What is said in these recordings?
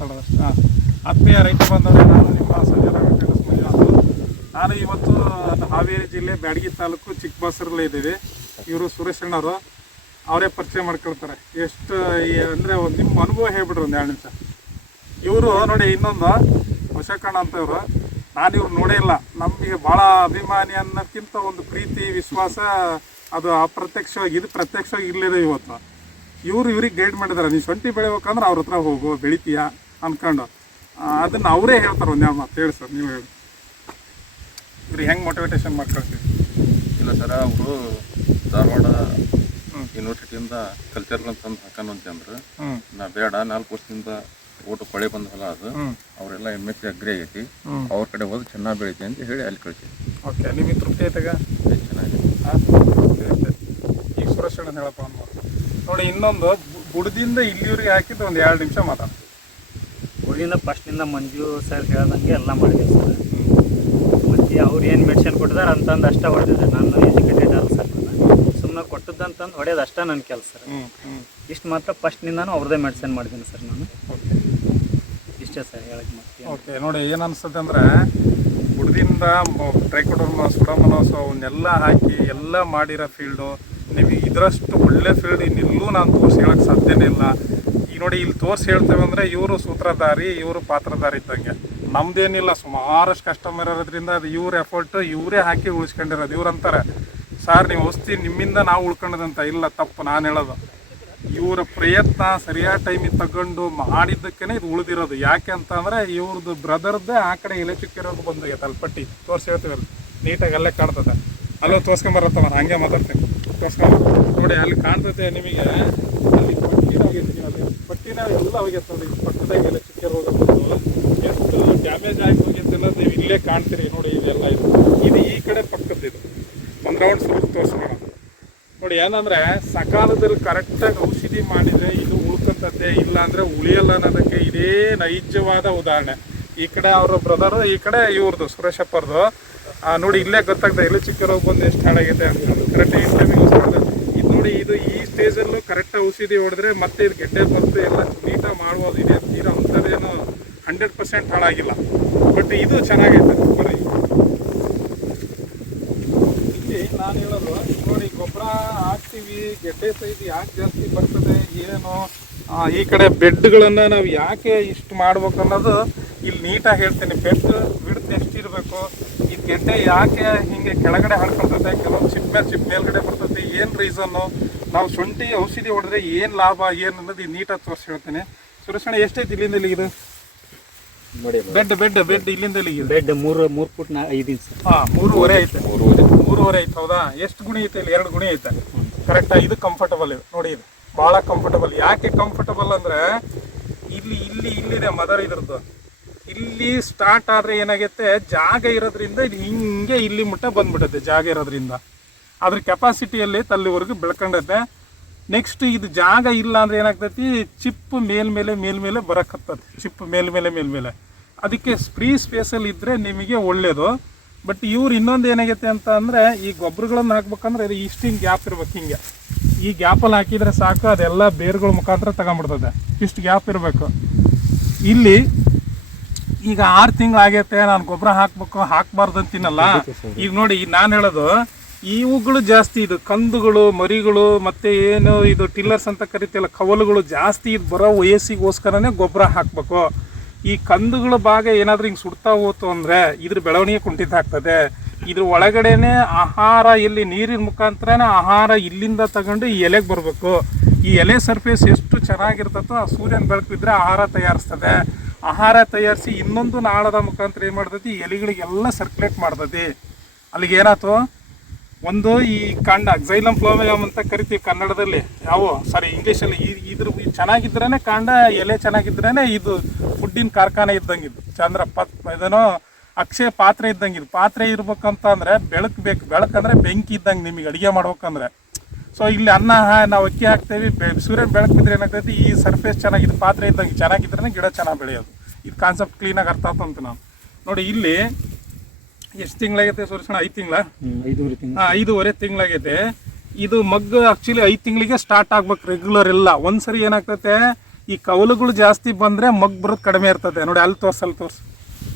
ಮಾತಾಡೋದಷ್ಟು. ಹಾಂ ಆತ್ಮೀಯ ರೈತ ಬಂದವರು ನಾನು ನಿಮ್ಮ ಸಂಜಯ. ನಾನು ಇವತ್ತು ಹಾವೇರಿ ಜಿಲ್ಲೆ ಬ್ಯಾಡಗಿ ತಾಲೂಕು ಚಿಕ್ಕಬಾಸರಲ್ಲಿ ಇದ್ದೀವಿ. ಇವರು ಸುರೇಶ್ ಅಣ್ಣವರು. ಅವರೇ ಪರಿಚಯ ಮಾಡ್ಕೊಳ್ತಾರೆ. ಎಷ್ಟು ಅಂದರೆ ಒಂದು ನಿಮ್ಮ ಅನುಭವ ಹೇಳ್ಬಿಡ್ರಿ ಒಂದು ಎರಡು ನಿಮಿಷ. ಇವರು ನೋಡಿ ಇನ್ನೊಂದು ಹೊಸಕಣ್ಣ ಅಂತ ಇವರು ನಾನು ಇವ್ರು ನೋಡೇ ಇಲ್ಲ. ನಮಗೆ ಭಾಳ ಅಭಿಮಾನಿ ಅನ್ನೋಕ್ಕಿಂತ ಒಂದು ಪ್ರೀತಿ, ವಿಶ್ವಾಸ ಅದು ಅಪ್ರತ್ಯಕ್ಷವಾಗಿ ಇದು ಪ್ರತ್ಯಕ್ಷವಾಗಿ ಇರಲಿದೆ ಇವತ್ತು. ಇವರು ಇವ್ರಿಗೆ ಗೈಡ್ ಮಾಡಿದ್ದಾರೆ ನೀವು ಶುಂಠಿ ಬೆಳಿಬೇಕಂದ್ರೆ ಅವ್ರ ಹತ್ರ ಹೋಗು, ಬೆಳಿತೀಯ? ಅನ್ಕೊಂಡು. ಅದನ್ನ ಅವರೇ ಹೇಳ್ತಾರೆ ಒಂದು ಮಾತು. ಹೇಳಿ ಸರ್ ನೀವು ಹೇಳಿ. ಇವ್ರಿಗೆ ಹೆಂಗೆ ಮೋಟಿವೇಟೇಷನ್ ಮಾಡ್ಕೊಳ್ತೀವಿ ಇಲ್ಲ ಸರ್ ಅವರು ಧಾರವಾಡ ಯೂನಿವರ್ಸಿಟಿಯಿಂದ ಕಲ್ಚರ್ ತಂದು ಹಾಕೋಣ ಅಂದ್ರೆ. ನಾ ಬೇಡ ನಾಲ್ಕು ವರ್ಷದಿಂದ ಓಟು ಕೊಳೆ ಬಂದ ಹೊಲ ಅದು ಅವರೆಲ್ಲ ಎಂ ಎಸ್ ಸಿ ಅಗ್ರಿ ಆಗೈತಿ. ಅವ್ರ ಕಡೆ ಹೋದ್ರೆ ಚೆನ್ನಾಗಿ ಬೆಳೀತಿ ಅಂತ ಹೇಳಿ ಅಲ್ಲಿ ಕಳಿಸಿ ಓಕೆ ನಿಮಗೆ ತೃಪ್ತಿ ಆಯ್ತಾಗ? ಚೆನ್ನಾಗಿದೆ. ಈಗ ಸುರೇಶ್ ಹೇಳಪ್ಪ ನೋಡಿ ಇನ್ನೊಂದು ಗುಡದಿಂದ ಬುಡದಿಂದ ಇಲ್ಲಿವರೆಗೆ ಹಾಕಿದ್ದು ಒಂದು ಎರಡು ನಿಮಿಷ ಮಾತಾಡ ಊರಿನ ಫಸ್ಟ್ನಿಂದ ಮಂಜು ಸರ್ ಹೇಳ್ದಂಗೆ ಎಲ್ಲ ಮಾಡಿದೆ ಸರ್ ಮತ್ತು ಅವ್ರು ಏನು ಮೆಡಿಸಿನ್ ಕೊಟ್ಟಿದ್ದಾರೆ ಅಂತಂದು ಅಷ್ಟೇ ಹೊಡೆದಿದ್ದೆ. ನಾನು ಎಜುಕೇಟೆಡ್ ಅಲ್ಲ ಸರ್ ಸುಮ್ಮನೆ ಕೊಟ್ಟದ್ದು ಅಂತಂದು ಹೊಡೆಯೋದು ಅಷ್ಟೇ ನನ್ನ ಕೆಲಸ ಇಷ್ಟು ಮಾತ್ರ ಫಸ್ಟ್ನಿಂದನೂ ಅವ್ರದ್ದೇ ಮೆಡಿಸಿನ್ ಮಾಡಿದ್ದೀನಿ ಸರ್ ನಾನು. ಇಷ್ಟೇ ಸರ್ ಹೇಳಕ್ಕೆ ಮತ್ತೆ ಓಕೆ ನೋಡಿ ಏನು ಅನಿಸುತ್ತೆ ಅಂದರೆ ಬುಡದಿಂದ ಟ್ರೈಕೋಡರ್ಮ ಸುಡಮನೋಸ ಅವನ್ನೆಲ್ಲ ಹಾಕಿ ಎಲ್ಲ ಮಾಡಿರೋ ಫೀಲ್ಡು ನಿಮಗೆ ಇದರಷ್ಟು ಒಳ್ಳೆ ಫೀಲ್ಡ್ ಇನ್ನೆಲ್ಲೂ ನಾನು ತೋರಿಸಿ ಹೇಳಕ್ಕೆ ಸಾಧ್ಯನೇ ಇಲ್ಲ. ನೋಡಿ ಇಲ್ಲಿ ತೋರಿಸಿ ಹೇಳ್ತೇವೆ ಅಂದರೆ ಇವರು ಸೂತ್ರಧಾರಿ, ಇವರು ಪಾತ್ರಧಾರಿ ಇದ್ದಂಗೆ. ನಮ್ದೇನಿಲ್ಲ, ಸುಮಾರಷ್ಟು ಕಸ್ಟಮರ್ ಇರೋದ್ರಿಂದ ಅದು ಇವ್ರ ಎಫರ್ಟ್ ಇವರೇ ಹಾಕಿ ಉಳಿಸ್ಕೊಂಡಿರೋದು. ಇವ್ರು ಅಂತಾರೆ, ಸರ್, ನೀವು ಔಷಧಿ ನಿಮ್ಮಿಂದ ನಾವು ಉಳ್ಕೊಂಡದಂತ ಇಲ್ಲ, ತಪ್ಪು, ನಾನು ಹೇಳೋದು. ಇವರ ಪ್ರಯತ್ನ ಸರಿಯಾದ ಟೈಮಿಗೆ ತಗೊಂಡು ಮಾಡಿದ್ದಕ್ಕೇ ಇದು ಉಳಿದಿರೋದು. ಯಾಕೆ ಅಂತ ಇವ್ರದ್ದು ಬ್ರದರ್ದೇ ಆ ಕಡೆ ಎಲೆ ಚುಕ್ಕಿರೋದು ತಲ್ಪಟ್ಟಿ ಅಲ್ಲಿ ಪಟ್ಟಿ ತೋರಿಸಿ ಹೇಳ್ತೀವಲ್ಲ ನೀಟಾಗಿ ಅಲ್ಲೇ ಕಾಣ್ತದೆ. ಅಲ್ಲೋ, ತೋರ್ಸ್ಕೊಂಬರತ್ತವ ನಾನು ಹಂಗೆ ಮಾತಾಡ್ತೀನಿ. ತೋರ್ಸ್ಕೊಂಬ. ನೋಡಿ, ಅಲ್ಲಿ ಕಾಣ್ತದೆ ನಿಮಗೆ. ಪಟ್ಟಿನ ಕರೆಕ್ಟ್ ಪಟ್ಟಿನ ಎಲ್ಲ ಹೋಗೈತೆ ನೋಡಿ, ಪಕ್ಕದಾಗ ಎಲೆ ಚುಕ್ಕೆ ರೋಗ ಎಷ್ಟು ಡ್ಯಾಮೇಜ್ ಆಗಿ ಹೋಗೈತೆ ನೀವು ಇಲ್ಲೇ ಕಾಣ್ತೀರಿ. ನೋಡಿ, ಇದೆಲ್ಲ ಇದು. ಇದು ಈ ಕಡೆ ಪಕ್ಕದ ಇದು. ಒಂದು ರೌಂಡ್ ಸ್ವಲ್ಪ ತೋರಿಸ್ಕೊಳ ನೋಡಿ, ಏನಂದ್ರೆ ಸಕಾಲದಲ್ಲಿ ಕರೆಕ್ಟಾಗಿ ಔಷಧಿ ಮಾಡಿದ್ರೆ ಇದು ಉಳ್ಕಂತದ್ದೇ ಇಲ್ಲ ಅಂದ್ರೆ ಉಳಿಯಲ್ಲ ಅನ್ನೋದಕ್ಕೆ ಇದೇ ನೈಜವಾದ ಉದಾಹರಣೆ. ಈ ಕಡೆ ಅವ್ರ ಬ್ರದರ್ ಈ ಕಡೆ ಇವ್ರದ್ದು ಸುರೇಶಪ್ಪರ್ದು ನೋಡಿ, ಇಲ್ಲೇ ಗೊತ್ತಾಗ್ತದೆ ಇಲ್ಲೇ. ಚಿಕ್ಕ ರೋಗ ಬಂದು ಎಷ್ಟು ಹಾಳಾಗಿದೆ ಅಂತ. ಕರೆಕ್ಟ್ ಟೈಮಿಗೆ ಯೂಸ್ ನೋಡಿ ಇದು ಈ ಸ್ಟೇಜಲ್ಲೂ ಕರೆಕ್ಟ್ ಔಷಧಿ ಹೊಡೆದ್ರೆ ಮತ್ತೆ ಇದು ಗೆಡ್ಡೆ ಬರ್ತು ಎಲ್ಲ ನೀಟಾಗಿ ಮಾಡ್ಬೋದು ಇದೆ, ತೀರಾ ಅಂಥದ್ದೇನು ಹಂಡ್ರೆಡ್ ಪರ್ಸೆಂಟ್ ಹಾಳಾಗಿಲ್ಲ. ಬಟ್ ಇದು ಚೆನ್ನಾಗೈತೆ. ಬರ್ರಿ ಇಲ್ಲಿ ನಾನು ಹೇಳೋದು, ನೋಡಿ ಗೊಬ್ಬರ ಹಾಕ್ತೀವಿ, ಗೆಡ್ಡೆ ಸೈಜ್ ಯಾಕೆ ಜಾಸ್ತಿ ಬರ್ತದೆ, ಏನು ಈ ಕಡೆ ಬೆಡ್ಗಳನ್ನು ನಾವು ಯಾಕೆ ಇಷ್ಟು ಮಾಡ್ಬೇಕು ಅನ್ನೋದು ಇಲ್ಲಿ ನೀಟಾಗಿ ಹೇಳ್ತೀನಿ ಬೆಡ್ ಬಿಡ್ತು ಎಷ್ಟು ಇರಬೇಕು ಈ ಗೆಡ್ಡೆ ಯಾಕೆ ಹಿಂಗೆ ಕೆಳಗಡೆ ಹಳ್ಕೊಳ್ತದೆ ಕೆಲವೊಂದು ಚಿಪ್ ಮೇಲೆ ಚಿಪ್ ಮೇಲ್ಗಡೆ ಬರ್ತದೆ ಏನು ರೀಸನ್ನು ನಾವು ಶುಂಠಿ ಔಷಧಿ ಹೊಡೆದ್ರೆ ಏನು ಲಾಭ ಏನು ಅನ್ನೋದು ಈ ನೀಟಾಗಿ ತೋರಿಸಿ ಹೇಳ್ತೀನಿ. ಸುರೇಶಣ್ಣ ಎಷ್ಟೈತೆ ಇಲ್ಲಿಂದ ಇಲ್ಲಿಗಿದೆ ಬೆಡ್ ಬೆಡ್ ಬೆಡ್ ಇಲ್ಲಿಂದ ಇಲ್ಲಿಗೆ ಬೆಡ್ ಮೂರು ಮೂರು ಫುಟ್ ನಾ ಐದು ಇಂಚ್. ಹಾಂ ಮೂರುವರೆ ಐತೆ. ಮೂರುವರೆ. ಮೂರುವರೆ ಐತೆ ಹೌದಾ? ಎಷ್ಟು ಗುಣಿ ಐತೆ ಇಲ್ಲಿ? ಎರಡು ಗುಣಿ ಐತೆ. ಕರೆಕ್ಟ್ ಇದು ಕಂಫರ್ಟಬಲ್ ಇದೆ. ನೋಡಿ ಇದು. ಭಾಳ ಕಂಫರ್ಟಬಲ್ ಯಾಕೆ ಕಂಫರ್ಟಬಲ್ ಅಂದ್ರೆ ಇಲ್ಲಿ ಇಲ್ಲಿ ಇಲ್ಲಿದೆ ಮದರ್ ಇದ್ರದ್ದು. ಇಲ್ಲಿ ಸ್ಟಾರ್ಟ್ ಆದ್ರೆ ಏನಾಗುತ್ತೆ? ಜಾಗ ಇರೋದ್ರಿಂದ ಇದು ಹಿಂಗೆ ಇಲ್ಲಿ ಮುಟ್ಟ ಬಂದ್ಬಿಡುತ್ತೆ ಜಾಗ ಇರೋದ್ರಿಂದ. ಅದ್ರ ಕೆಪಾಸಿಟಿಯಲ್ಲಿ ತಲ್ಲಿವರೆಗೂ ಬೆಳ್ಕೊಂಡೈತೆ ನೆಕ್ಸ್ಟ್ ಇದು ಜಾಗ ಇಲ್ಲ ಅಂದ್ರೆ ಏನಾಗ್ತೈತಿ? ಚಿಪ್ ಮೇಲ್ಮೇಲೆ ಮೇಲ್ಮೇಲೆ ಬರಕತ್ತೈತಿ ಚಿಪ್ ಮೇಲ್ಮೇಲೆ ಮೇಲ್ಮೇಲೆ ಅದಕ್ಕೆ ಫ್ರೀ ಸ್ಪೇಸಲ್ಲಿ ಇದ್ರೆ ನಿಮಗೆ ಒಳ್ಳೇದು. ಬಟ್ ಇವ್ರು ಇನ್ನೊಂದು ಏನಾಗೈತೆ ಅಂತ ಅಂದರೆ, ಈ ಗೊಬ್ಬರಗಳನ್ನು ಹಾಕ್ಬೇಕಂದ್ರೆ ಇದು ಇಷ್ಟು ಹಿಂಗೆ ಗ್ಯಾಪ್ ಇರ್ಬೇಕು ಹಿಂಗೆ. ಈ ಗ್ಯಾಪಲ್ಲಿ ಹಾಕಿದ್ರೆ ಸಾಕು, ಅದೆಲ್ಲ ಬೇರುಗಳ ಮುಖಾಂತರ ತಗೊಂಬಿಡ್ತದೆ ಇಷ್ಟು ಗ್ಯಾಪ್ ಇರಬೇಕು. ಇಲ್ಲಿ ಈಗ ಆರು ತಿಂಗಳು ಆಗೈತೆ ನಾನು ಗೊಬ್ಬರ ಹಾಕ್ಬೇಕು ಹಾಕ್ಬಾರ್ದು ಅಂತೀನಲ್ಲ ಈಗ ನೋಡಿ ನಾನು ಹೇಳೋದು ಇವುಗಳು ಜಾಸ್ತಿ ಇದು ಕಂದುಗಳು ಮರಿಗಳು ಮತ್ತೆ ಏನು ಇದು ಟಿಲ್ಲರ್ಸ್ ಅಂತ ಕರಿತಿಲ್ಲ ಕವಲುಗಳು ಜಾಸ್ತಿ ಇದು ಬರೋ ವಯಸ್ಸಿಗೋಸ್ಕರನೇ ಗೊಬ್ಬರ ಹಾಕಬೇಕು. ಈ ಕಂದುಗಳ ಭಾಗ ಏನಾದ್ರೂ ಹಿಂಗೆ ಸುಡ್ತಾ ಹೋತು ಅಂದ್ರೆ ಇದ್ರ ಬೆಳವಣಿಗೆ ಕುಂಠಿತ ಆಗ್ತದೆ. ಇದ್ರ ಒಳಗಡೆನೆ ಆಹಾರ ಇಲ್ಲಿ ನೀರಿನ ಮುಖಾಂತರನೇ ಆಹಾರ ಇಲ್ಲಿಂದ ತಗೊಂಡು ಈ ಎಲೆಗೆ ಬರಬೇಕು. ಈ ಎಲೆ ಸರ್ಫೇಸ್ ಎಷ್ಟು ಚೆನ್ನಾಗಿರ್ತತೋ ಆ ಸೂರ್ಯನ ಬೆಳಕು ಇದ್ರೆ ಆಹಾರ ತಯಾರಿಸ್ತದೆ. ಆಹಾರ ತಯಾರಿಸಿ ಇನ್ನೊಂದು ನಾಳದ ಮುಖಾಂತರ ಏನು ಮಾಡ್ತೈತಿ? ಎಲೆಗಳಿಗೆಲ್ಲ ಸರ್ಕ್ಯುಲೇಟ್ ಮಾಡ್ತೈತಿ. ಅಲ್ಲಿಗೆ ಏನಾಯ್ತು? ಒಂದು ಈ ಕಾಂಡ ಅಕ್ಸೈಲಮ್ ಫ್ಲೋಮಿಯಮ್ ಅಂತ ಕರಿತೀವಿ ಕನ್ನಡದಲ್ಲಿ. ಯಾವ? ಸಾರಿ ಇಂಗ್ಲೀಷಲ್ಲಿ ಇದ್ರ ಚೆನ್ನಾಗಿದ್ರೇ ಕಾಂಡ, ಎಲೆ ಚೆನ್ನಾಗಿದ್ರೇ ಇದು ಫುಡ್ಡಿನ ಕಾರ್ಖಾನೆ ಇದ್ದಂಗಿದ್ದು. ಚಂದ್ರ, ಪತ್ ಇದನ್ನು ಅಕ್ಷಯ ಪಾತ್ರೆ ಇದ್ದಂಗಿದ್ದು. ಪಾತ್ರೆ ಇರ್ಬೇಕಂತ ಅಂದರೆ ಬೆಳಕು ಬೇಕು ಬೆಳಕಂದ್ರೆ ಬೆಂಕಿ ಇದ್ದಂಗೆ ನಿಮಗೆ ಅಡುಗೆ ಮಾಡ್ಬೇಕಂದ್ರೆ. ಸೊ ಇಲ್ಲಿ ಅನ್ನ ನಾವು ಅಕ್ಕಿ ಹಾಕ್ತೇವೆ. ಬೆ- ಸೂರ್ಯನ ಬೆಳಕು ಬಿದ್ದರೆ ಏನಾಗ್ತೈತಿ ಈ ಸರ್ಫೇಸ್ ಚೆನ್ನಾಗಿದೆ ಪಾತ್ರೆ ಇದ್ದಂಗೆ ಚೆನ್ನಾಗಿದ್ರೆ ಗಿಡ ಚೆನ್ನಾಗಿ ಬೆಳೆಯೋದು. ಇದು ಕಾನ್ಸೆಪ್ಟ್ ಕ್ಲೀನಾಗಿ ಅರ್ಥ ಆಯ್ತು ಅಂತ ನಾನು. ನೋಡಿ ಇಲ್ಲಿ ಎಷ್ಟು ತಿಂಗಳಾಗೈತೆ ಸುರೇಶಣ್ಣ ಐದು ತಿಂಗಳ? ಐದೂವರೆ ತಿಂಗಳು. ಹಾ, ಐದೂವರೆ ತಿಂಗಳಾಗೈತೆ. ಇದು ಮಗ್ಗು ಆ್ಯಕ್ಚುಲಿ ಐದು ತಿಂಗಳಿಗೆ ಸ್ಟಾರ್ಟ್ ಆಗ್ಬೇಕು ರೆಗ್ಯುಲರ್ ಎಲ್ಲ. ಒಂದ್ಸರಿ ಏನಾಗ್ತೈತೆ ಈ ಕವಲುಗಳು ಜಾಸ್ತಿ ಬಂದರೆ ಮಗ್ ಬರೋದು ಕಡಿಮೆ ಇರ್ತದೆ ನೋಡಿ ಅಲ್ಲಿ ತೋರ್ಸ್ ಅಲ್ಲಿ ತೋರ್ಸು.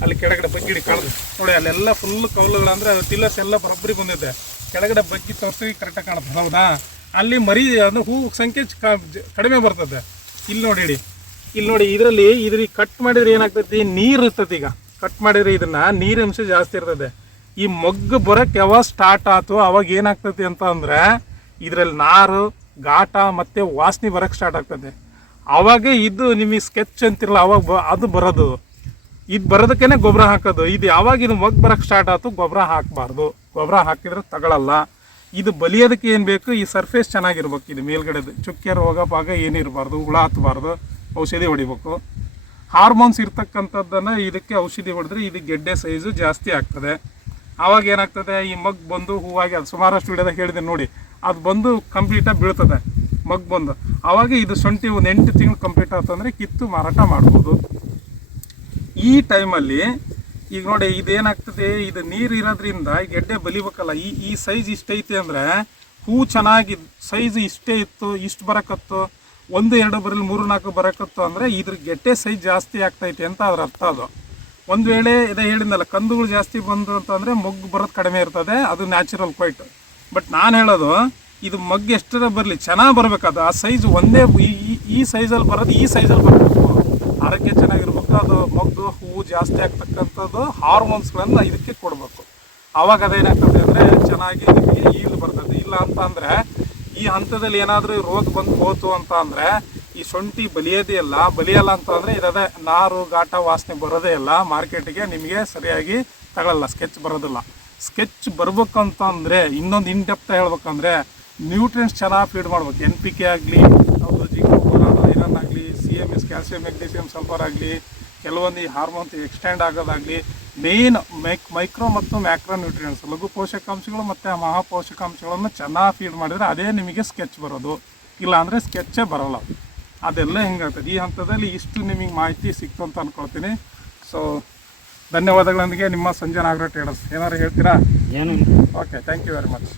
ಅಲ್ಲಿ ಕೆಳಗಡೆ ಬಗ್ಗಿಡಿ ಕಳೆದು ನೋಡಿ ಅಲ್ಲೆಲ್ಲ ಫುಲ್ ಕವಲುಗಳಂದ್ರೆ ಟಿಲ್ಲರ್ಸ್ ಎಲ್ಲ ಬರೋಬ್ಬರಿ ಬಂದಿದೆ. ಕೆಳಗಡೆ ಬಗ್ಗಿ ತೋರಿಸಿ ಕರೆಕ್ಟಾಗಿ ಕಾಣುತ್ತೆ. ಹೌದಾ? ಅಲ್ಲಿ ಮರಿ, ಅದು ಹೂ ಸಂಖ್ಯೆ ಕಡಿಮೆ ಬರ್ತದೆ. ಇಲ್ಲಿ ನೋಡಿ ಇಲ್ಲಿ ನೋಡಿ, ಇದರಲ್ಲಿ ಇದ್ರಿಗೆ ಕಟ್ ಮಾಡಿದ್ರೆ ಏನಾಗ್ತೈತಿ? ನೀರು ಇರ್ತೈತಿ ಈಗ. ಕಟ್ ಮಾಡಿದ್ರೆ ಇದನ್ನ ನೀರಂಶ ಜಾಸ್ತಿ ಇರ್ತದೆ. ಈ ಮೊಗ್ಗು ಬರೋಕ್ಕೆ ಯಾವಾಗ ಸ್ಟಾರ್ಟ್ ಆಯ್ತು ಅವಾಗ ಏನಾಗ್ತೈತಿ ಅಂತ ಅಂದ್ರೆ, ಇದರಲ್ಲಿ ನಾರು, ಘಾಟ ಮತ್ತೆ ವಾಸನೆ ಬರೋಕ್ಕೆ ಸ್ಟಾರ್ಟ್ ಆಗ್ತದೆ. ಅವಾಗೇ ಇದು ನಿಮಗೆ ಸ್ಕೆಚ್ ಅಂತಿರಲ್ಲ, ಅವಾಗ ಬ- ಅದು ಬರೋದು. ಇದು ಬರೋದಕ್ಕೇನೆ ಗೊಬ್ಬರ ಹಾಕೋದು. ಇದು ಯಾವಾಗ ಇದು ಮಗ್ ಬರಕ್ಕೆ ಸ್ಟಾರ್ಟ್ ಆಯ್ತು ಗೊಬ್ಬರ ಹಾಕಬಾರ್ದು. ಗೊಬ್ಬರ ಹಾಕಿದ್ರೆ ತಗೊಳಲ್ಲ. ಇದು ಬಲಿಯೋದಕ್ಕೆ ಏನು ಬೇಕು? ಈ ಸರ್ಫೇಸ್ ಚೆನ್ನಾಗಿರ್ಬೇಕು. ಇದು ಮೇಲ್ಗಡೆದು ಚುಕ್ಕಿ, ರೋಗ ಪಾಗ ಏನಿರಬಾರ್ದು ಹುಳ ಹತ್ತಬಾರ್ದು ಔಷಧಿ ಹೊಡಿಬೇಕು. ಹಾರ್ಮೋನ್ಸ್ ಇರ್ತಕ್ಕಂಥದ್ದನ್ನು ಇದಕ್ಕೆ ಔಷಧಿ ಹೊಡೆದ್ರೆ ಇದು ಗೆಡ್ಡೆ ಸೈಜು ಜಾಸ್ತಿ ಆಗ್ತದೆ. ಆವಾಗ ಏನಾಗ್ತದೆ? ಈ ಮಗ್ ಬಂದು ಹೂವಾಗಿ ಅದು ಸುಮಾರಷ್ಟು ವಿಡಿಯೋದಾಗ ಹೇಳಿದೆ ನೋಡಿ. ಅದು ಬಂದು ಕಂಪ್ಲೀಟಾಗಿ ಬೀಳ್ತದೆ ಮಗ್ ಬಂದು. ಆವಾಗ ಇದು ಶುಂಠಿ ಒಂದು ಎಂಟು ತಿಂಗಳು ಕಂಪ್ಲೀಟ್ ಆಯ್ತಂದ್ರೆ ಕಿತ್ತು ಮಾರಾಟ ಮಾಡ್ಬೋದು. ಈ ಟೈಮಲ್ಲಿ ಈಗ ನೋಡಿ ಇದೇನಾಗ್ತದೆ, ಇದು ನೀರು ಇರೋದ್ರಿಂದ ಈ ಗೆಡ್ಡೆ ಬಲಿಬೇಕಲ್ಲ, ಈ ಈ ಸೈಜ್ ಇಷ್ಟೈತೆ ಅಂದರೆ ಹೂ ಚೆನ್ನಾಗಿ ಸೈಜ್ ಇಷ್ಟೇ ಇತ್ತು, ಇಷ್ಟು ಬರಕತ್ತು, ಒಂದು, ಎರಡು ಬರಲಿ ಮೂರು, ನಾಲ್ಕು ಬರಕತ್ತು ಅಂದರೆ ಇದ್ರ ಗೆಡ್ಡೆ ಸೈಜ್ ಜಾಸ್ತಿ ಆಗ್ತೈತೆ ಅಂತ ಅದ್ರ ಅರ್ಥ ಅದು. ಒಂದು ವೇಳೆ ಇದೇ ಹೇಳಿದ್ನಲ್ಲ, ಕಂದುಗಳು ಜಾಸ್ತಿ ಬಂದು ಅಂತಂದರೆ ಮೊಗ್ಗು ಬರೋದು ಕಡಿಮೆ ಇರ್ತದೆ, ಅದು ನ್ಯಾಚುರಲ್ ಕ್ವೈಟ್ ಬಟ್ ನಾನು ಹೇಳೋದು, ಇದು ಮಗ್ಗು ಎಷ್ಟರ ಬರಲಿ ಚೆನ್ನಾಗಿ ಬರಬೇಕಾದ ಆ ಸೈಜ್ ಒಂದೇ, ಈ- ಈ- ಈ ಸೈಜಲ್ಲಿ ಬರೋದು, ಈ ಸೈಜಲ್ಲಿ ಬರಬೇಕು. ಆರೋಗ್ಯ ಚೆನ್ನಾಗಿರ್ಬೇಕು, ಅದು ಮೊಗ್ಗು, ಹೂವು ಜಾಸ್ತಿ ಆಗ್ತಕ್ಕಂಥದ್ದು ಹಾರ್ಮೋನ್ಸ್ಗಳನ್ನು ಇದಕ್ಕೆ ಕೊಡಬೇಕು. ಆವಾಗ ಅದೇನಾಗ್ತದೆ ಅಂದರೆ ಚೆನ್ನಾಗಿ ನಿಮಗೆ ಈಲ್ಡ್ ಬರ್ತದೆ. ಇಲ್ಲ ಅಂತ ಅಂದರೆ ಈ ಹಂತದಲ್ಲಿ ಏನಾದರೂ ರೋಗ ಬಂದು ಹೋತು ಅಂತ ಅಂದರೆ ಈ ಶುಂಠಿ ಬಲಿಯೋದೇ ಇಲ್ಲ. ಬಲಿಯಲ್ಲ ಅಂತಂದರೆ ಇದದೇ ನಾರು, ಘಾಟ, ವಾಸನೆ ಬರೋದೇ ಇಲ್ಲ. ಮಾರ್ಕೆಟಿಗೆ ನಿಮಗೆ ಸರಿಯಾಗಿ ತಗೊಳ್ಳಲ್ಲ ಸ್ಕೆಚ್ ಬರೋದಿಲ್ಲ. ಸ್ಕೆಚ್ ಬರ್ಬೇಕಂತಂದರೆ ಇನ್ನೊಂದು ಇನ್ ಡೆಪ್ತ್ ಹೇಳ್ಬೇಕಂದ್ರೆ ನ್ಯೂಟ್ರಿಯನ್ಸ್ ಚೆನ್ನಾಗಿ ಫೀಡ್ ಮಾಡ್ಬೇಕು. ಎನ್ ಪಿ ಕೆ ಆಗಲಿ ಯಾವುದು ಜಿಂಕ್ ಐರನ್ ಆಗಲಿ C M S calcium magnesium sulphur ಆಗಲಿ ಕೆಲವೊಂದು ಈ ಹಾರ್ಮೋನ್ಸ್ ಎಕ್ಸ್ಟೆಂಡ್ ಆಗೋದಾಗಲಿ ಮೇನ್ ಮೈಕ್ ಮೈಕ್ರೋ ಮತ್ತು ಮ್ಯಾಕ್ರೋ ನ್ಯೂಟ್ರಿಯೆಂಟ್ಸ್ ಲಘು ಪೋಷಕಾಂಶಗಳು ಮತ್ತು ಮಹಾ ಪೋಷಕಾಂಶಗಳನ್ನು ಚೆನ್ನಾಗಿ ಫೀಡ್ ಮಾಡಿದರೆ ಅದೇ ನಿಮಗೆ ಸ್ಕೆಚ್ ಬರೋದು. ಇಲ್ಲಾಂದರೆ ಸ್ಕೆಚ್ಚೇ ಬರೋಲ್ಲ. ಅದೆಲ್ಲ ಹೆಂಗಾಗ್ತದೆ? ಈ ಹಂತದಲ್ಲಿ ಇಷ್ಟು ನಿಮಗೆ ಮಾಹಿತಿ ಸಿಕ್ತು ಅಂತ ಅಂದ್ಕೊಳ್ತೀನಿ ಸೊ ಧನ್ಯವಾದಗಳೊಂದಿಗೆ ನಿಮ್ಮ ಸಂಜೆ ನಾಗರ ಟ್ರೇಡರ್ಸ್ ಏನಾದ್ರು ಹೇಳ್ತೀರಾ? ಏನು okay thank you very much